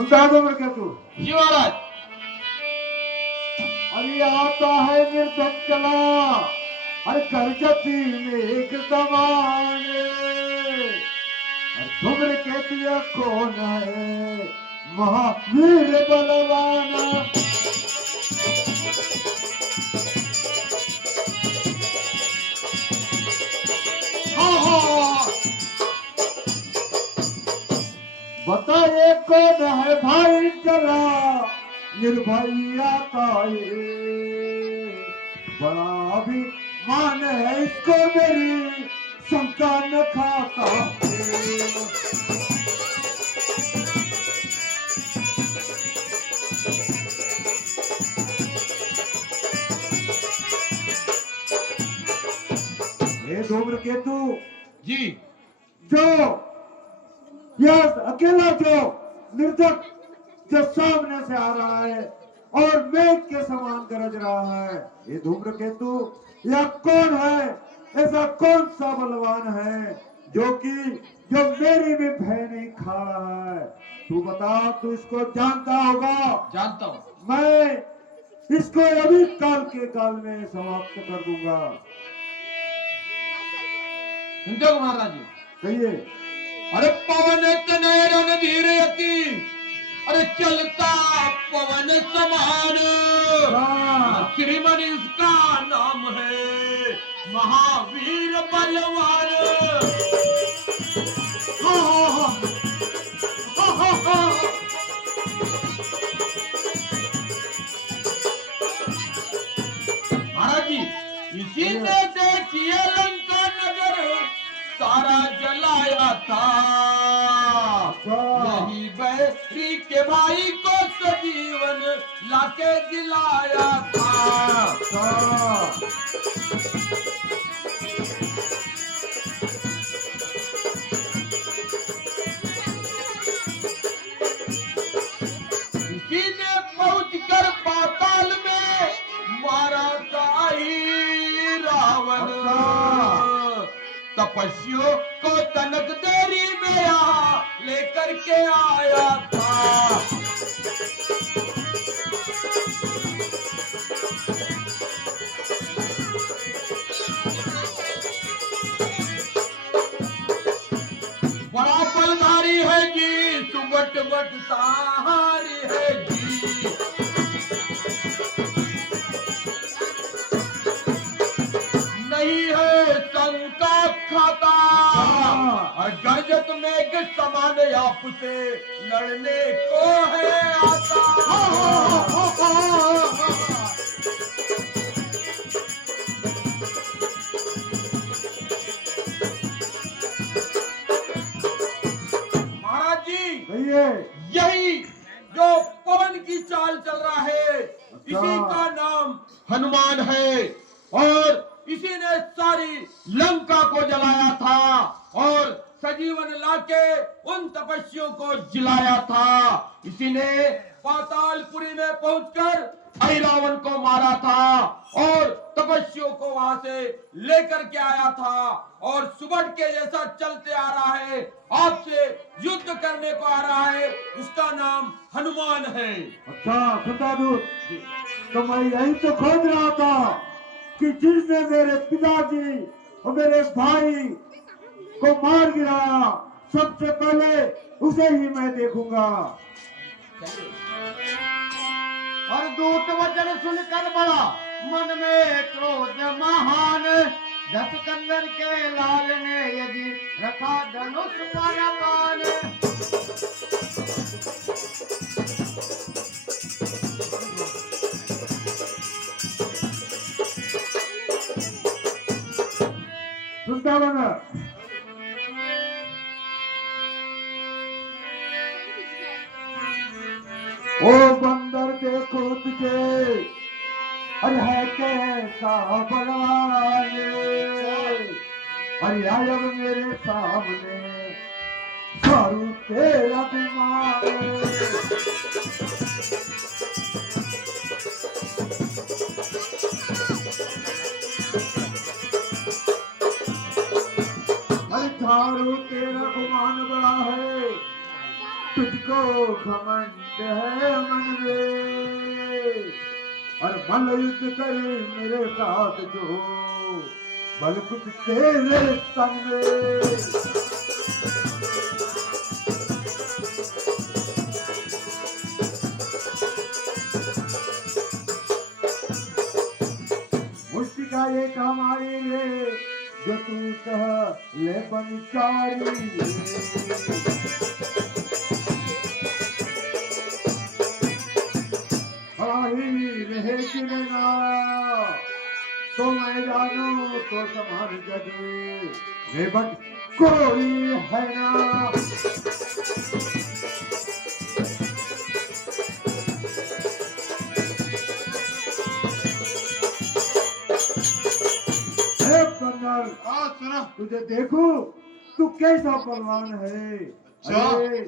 सुनता तो मैं क्या तू? जी महाराज। अरे आता है निर्धन चला, अरे करजती मेघ समाने, अरे धूम्र केतुया कौन है, महावीर बलवाना। हाँ हाँ। बताए कौन है भाई चला, निर्भय आता है, बड़ा भी मान है इसको मेरी संतान खाता है। हे धूम्र केतु, जी। जो यह अकेला जो निर्धक जो सामने से आ रहा है और मेघ के समान गरज रहा है, ये धूम्र केतु यह कौन है? ऐसा कौन सा बलवान है जो कि जो मेरी भी भय नहीं खा रहा है? तू बता, तू इसको जानता होगा? जानता हूँ। मैं इसको अभी काल के काल में समाप्त कर दूंगा। सुनते हो महाराज जी? कहिए। अरे पवन तनय रणधीर यति, अरे चलता पवन समान, हाँ। श्रीमन इसका नाम है महावीर बलवान। हाँ हाँ हाँ हाँ हाँ हाँ। महाराज जी, इसी ने देखिए लंका नगर सारा जलाया था, यही बैरी के भाई को सजीवन लाके दिलाया था। इसी ने पहुंच कर पाताल में मारा था ही रावण, तपस्वियों को तनक देरी में यहाँ लेकर के आया था। बड़ा बलधारी है जी, सुबट बट सहारी है जी, नहीं है शंका खाता, और गर्जत मेघ समान आपसे लड़ने को है आता। महाराज जी, कहिए। यही जो पवन की चाल चल रहा है, इसी का नाम हनुमान है, और इसी ने सारी लंका को जलाया था और सजीवन लाके उन तपस्वियों को जिलाया था। इसी ने पातालपुरी में पहुंचकर रावण को मारा था और तपस्वियों को वहां से लेकर के आया था, और सुबह के जैसा चलते आ रहा है, आपसे युद्ध करने को आ रहा है, उसका नाम हनुमान है। अच्छा सुनता दूत, तो मैं यही तो खोज रहा था कि जिसने मेरे पिताजी और मेरे भाई को मार गिराया, सबसे पहले उसे ही मैं देखूंगा। और दूत वचन सुनकर बड़ा मन में क्रोध महान, दस कंदर के लाल ने यदि रखा धनुष परवान। सुनता बना। ओ बंदर देखो तुझे, अरे है कैसा बलवान, अरे आया वो मेरे सामने सारू तेरा बीमार। अरे झारू तेरा गुमान बड़ा है, तुझको घमंड है मन में, और मल युद्ध करे मेरे साथ जो, बल कुछ तेरे तन में। मुष्टि का ये कमाई रे, जो तू कह ले पंचारी ही रहे कि ना, तो मैं जानू तो समान जगे रे, बट कोई है ना। हे कर्नल, हाँ सुना। तुझे देखूं तू कैसा पहलवान है। अच्छा। अरे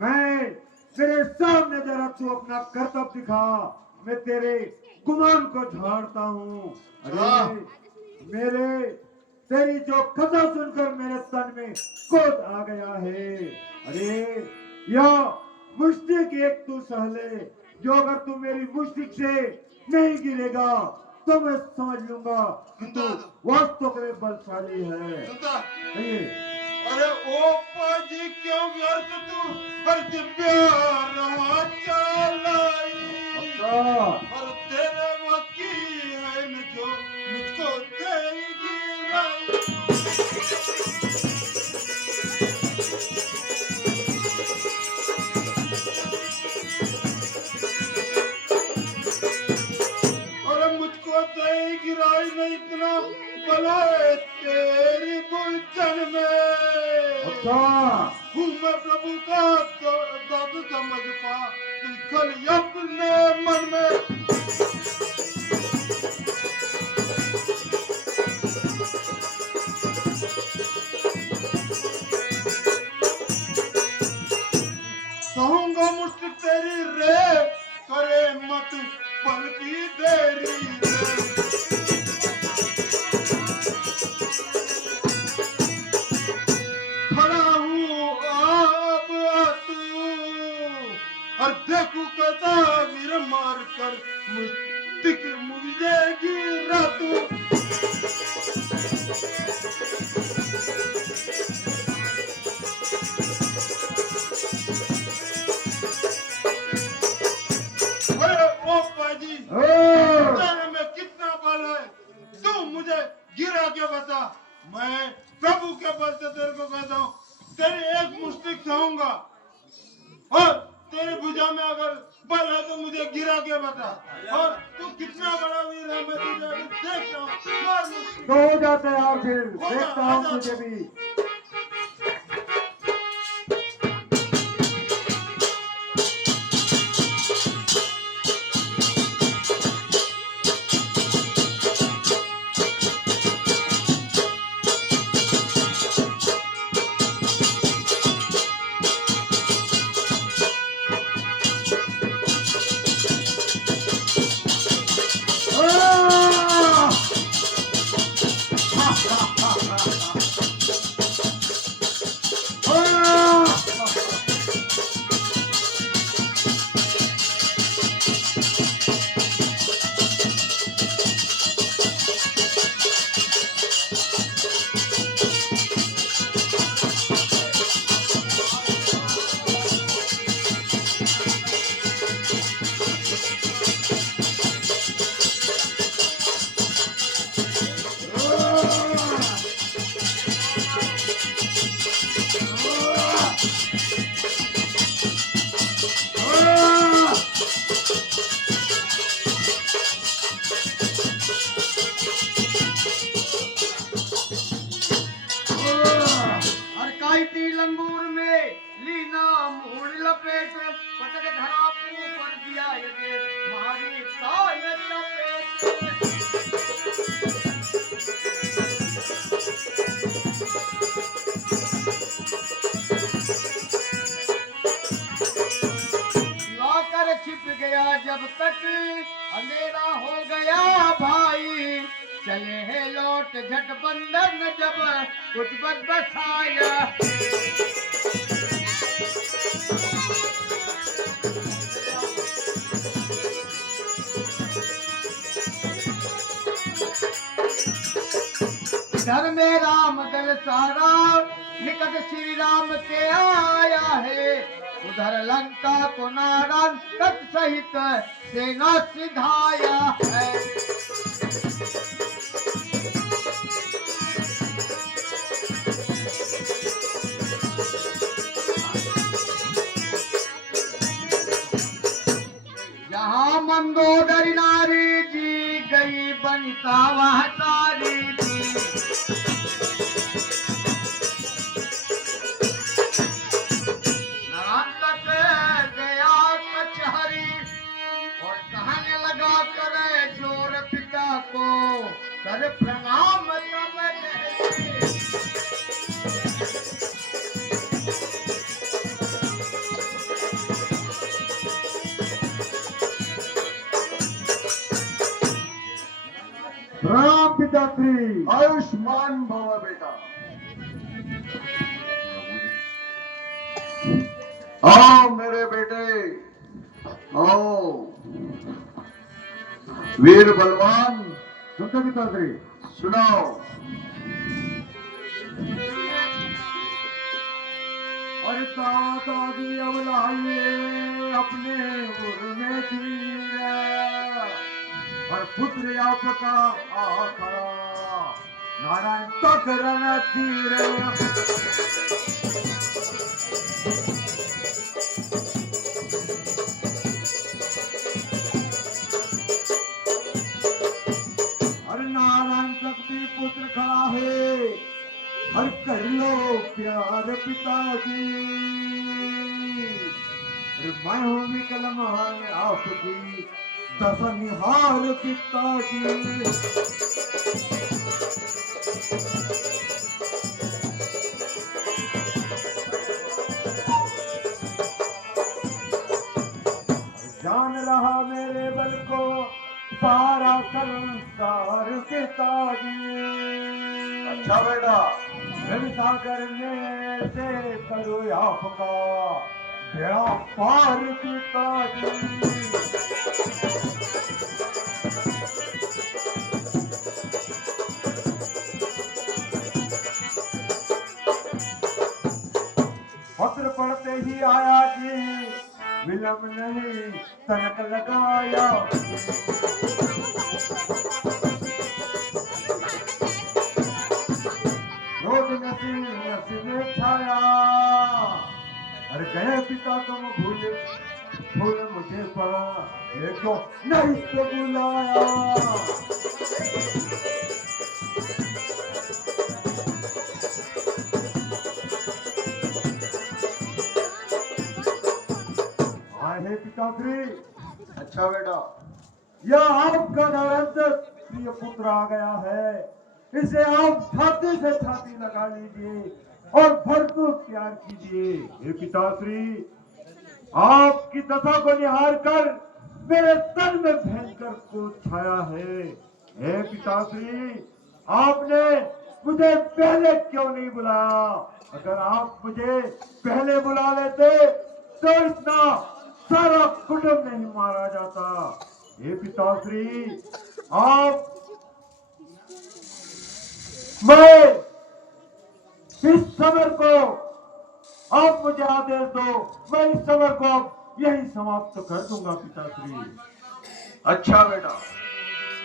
मैं तेरे सामने जरा तू अपना करतब दिखा, मैं तेरे गुमान को झाड़ता हूँ। हाँ। अरे मेरे तेरी जो कथा सुनकर मेरे तन में क्रोध आ गया है। अरे या मुश्ती की एक तू सहले, जो अगर तू मेरी मुश्ती से नहीं गिरेगा तो मैं समझ लूंगा कि तू वास्तव में बलशाली है। सुनता। कहिए। अरे ओ पाजी क्यों व्यर्थ तू हर प्यार रहा चलाई, अच्छा। और तेरे वकी है न जो मुझको देगी राई। अरे मुझको देगी राई नहीं, इतना भला है तेरी गुलशन में। अच्छा। हूँ मैं प्रभु का दादू समझ पा, खल अपने मन में। कहूंगा मुश्किल तेरी रे, करे मत पल की देरी रे। खड़ा हूँ अब तू, और देखू कदा वीर मार कर मुश्तिक मुझे गिरा तू। अरे ओ पाजी, ओ, तेरे में कितना बल है, तू मुझे गिरा के बता। मैं प्रभु के बल से तेरे को कहता हूँ, तेरी एक मुश्तिक सहूंगा, और तेरी भुजा में अगर बल है तो मुझे गिरा के बता। और तू कितना बड़ा वीर है, मैं तुझे अभी देख रहा हूँ। मार मुश्तिक। तो हो जाते हैं फिर, हो जा, देखता हूँ आजा। तुझे भी। आ! अरकाईती लंगूर में लीना मूड़ लपेट, पटक धरा ऊपर दिया यदि मारी ताय लपेट। लाकर छिप गया जब तक अंधेरा हो गया भाई, चले हैं लौट झट बंदर न जब कुछ बद बसाया। घर में राम दल सारा निकट श्री राम के आया है। उधर लंका को नारायण तत् सहित सेना सिधाया है। जहाँ मंदोदरी नारी जी गई बनिता वह सारी थी। नारायण तक गया कचहरी और कहने लगा करे जोर पिता को कर प्रणाम तब नहीं। राम पिताश्री। आयुष्मान भव बेटा। आओ मेरे बेटे आओ। वीर बलवान सुनते पिताश्री। सुनाओ। और दादाजी अब लाइए अपने उर में धीर और पुत्र आपका आ खड़ा नारायण तक रणधीर। और नारायण तक भी पुत्र खड़ा है और कर लो प्यार पिताजी। अरे मैं हूँ विकलमान आपकी दस निहार पिताजी। जान रहा मेरे बल को सारा संसार पिताजी। अच्छा बेटा। हिंसा करने से करो आपका बेड़ा पार पिताजी। पत्र पढ़ते ही आया जी विलंब नहीं तनक लगाया। रोज नसीब छाया। अरे गए पिता तुम भूल भूल मुझे पड़ा ये क्यों नहीं तो बुलाया। आए पिताश्री। अच्छा बेटा। यह आपका नरेंद्र प्रिय पुत्र आ गया है। इसे आप छाती से छाती लगा लीजिए और भरपूर प्यार कीजिए। हे पिताश्री आपकी दशा को निहार कर मेरे तन में भयंकर क्रोध छाया है। हे पिताश्री आपने मुझे पहले क्यों नहीं बुलाया। अगर आप मुझे पहले बुला लेते तो इतना सारा कुटुंब नहीं मारा जाता। हे पिताश्री आप मैं इस समर को आप मुझे आदेश दो। मैं इस समर को अब यही समाप्त कर दूंगा पिताश्री। अच्छा बेटा।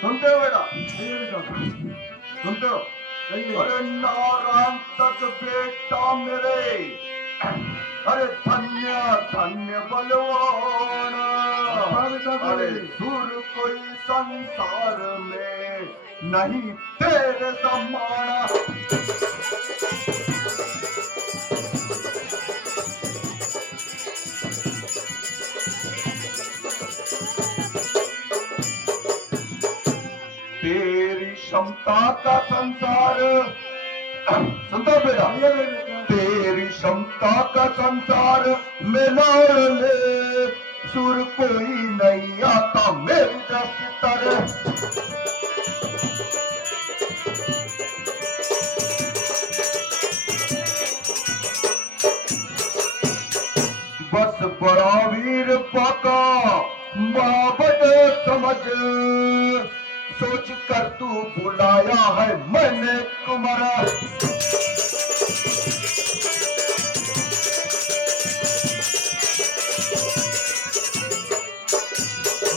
सुनते हो बेटा। कहिए पिताश्री। सुनते हो। कहिए। अरे नारायण तक बेटा मेरे। अरे धन्य धन्य बलवान। अरे दूर कोई संसार में नहीं तेरे समान। तेरी क्षमता का संसार। सुनता बेटा। तेरी क्षमता का संसार में नाड़ ले। सुर कोई नहीं आता मेरी दृष्टि तर। बस बड़ा वीर पाका बाबड़ समझ। सोच कर तू बुलाया है मैंने तुम्हारा।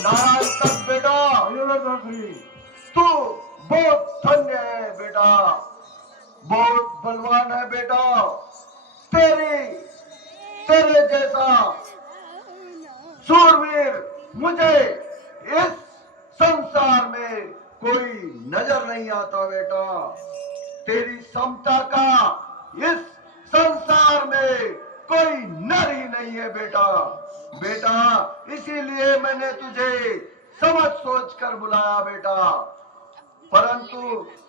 नारायण तक बेटा, तू बहुत धन्य है बेटा, बहुत बलवान है बेटा। तेरे जैसा सूरवीर मुझे इस संसार में कोई नजर नहीं आता बेटा। तेरी क्षमता का इस संसार में कोई नर ही नहीं है बेटा। बेटा इसीलिए मैंने तुझे समझ सोच कर बुलाया बेटा, परंतु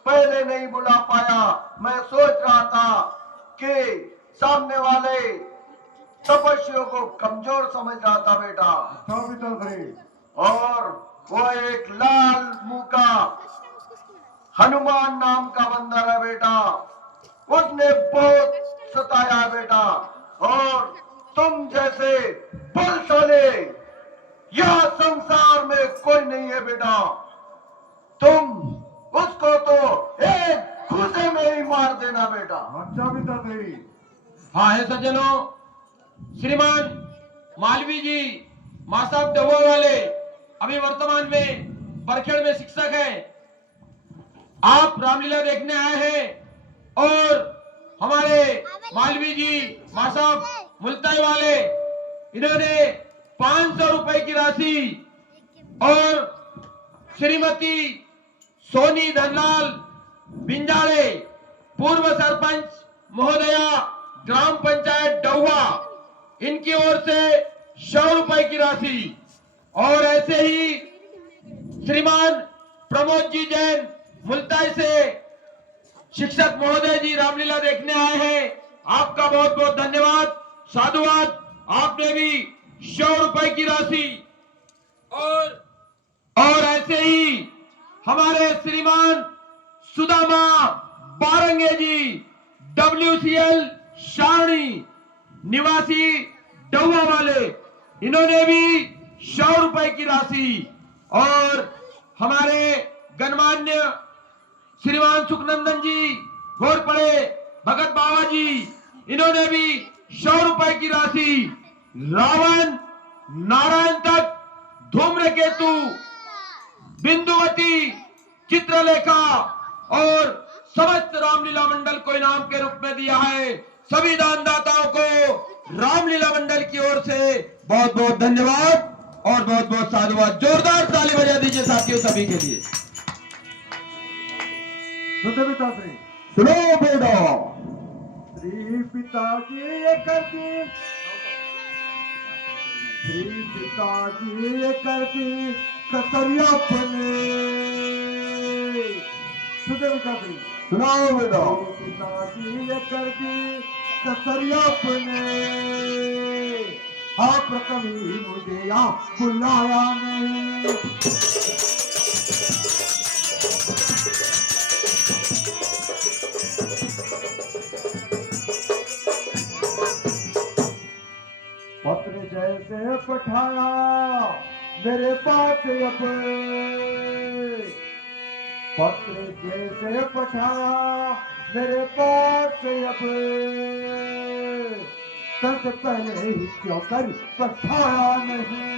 पहले नहीं बुला पाया। मैं सोच रहा था कि सामने वाले तपस्वियों को कमजोर समझ रहा था बेटा। और वो एक लाल मुंह का हनुमान नाम का बंदर है बेटा, उसने बहुत सताया बेटा। और तुम जैसे बलशाली यह संसार में कोई नहीं है बेटा। तुम उसको तो एक घूसे में ही मार देना बेटा। हाँ है सज्जनों, श्रीमान मालवी जी मासाब डबो वाले अभी वर्तमान में बरखेड़ में शिक्षक हैं। आप रामलीला देखने आए हैं और हमारे मालवी जी मासाब मुल्ताई वाले, इन्होंने 500 रुपए की राशि और श्रीमती सोनी धनलाल बिंजाड़े पूर्व सरपंच महोदया ग्राम पंचायत डहुआ, इनकी ओर से 100 रुपए की राशि, और ऐसे ही श्रीमान प्रमोद जी जैन मुल्ताई से शिक्षक महोदय जी रामलीला देखने आए हैं। आपका बहुत बहुत धन्यवाद, साधुवाद। आपने भी 100 रुपए की राशि और ऐसे ही हमारे श्रीमान सुदामा बारंगे जी WCL शावणी निवासी डहुआ वाले, इन्होंने भी 100 रुपए की राशि, और हमारे गणमान्य श्रीमान सुखनंदन जी घोरपड़े भगत बाबा जी, इन्होंने भी 100 रुपए की राशि। रावण नारायण तक धूम्रकेतु बिंदुवती चित्रलेखा और समस्त रामलीला मंडल को इनाम के रूप में दिया है। सभी दानदाताओं को रामलीला मंडल की ओर से बहुत बहुत धन्यवाद और बहुत बहुत साधुवाद। जोरदार ताली बजा दीजिए साथियों सभी के लिए। सुनो पिताश्री, सुनो बेटा, श्री पिताजी ये करती, श्री पिताजी ये करती कसरिया पने। सुनो पिताश्री, सुनाओ बेटा। श्री पिताजी ये करती कसरिया पने। आप कभी मुझे यहाँ बुलाया नहीं। पत्र जैसे पठाया मेरे पास अब, पत्र जैसे पठाया मेरे पास अब, तब पहले ही क्यों कर पठाया नहीं।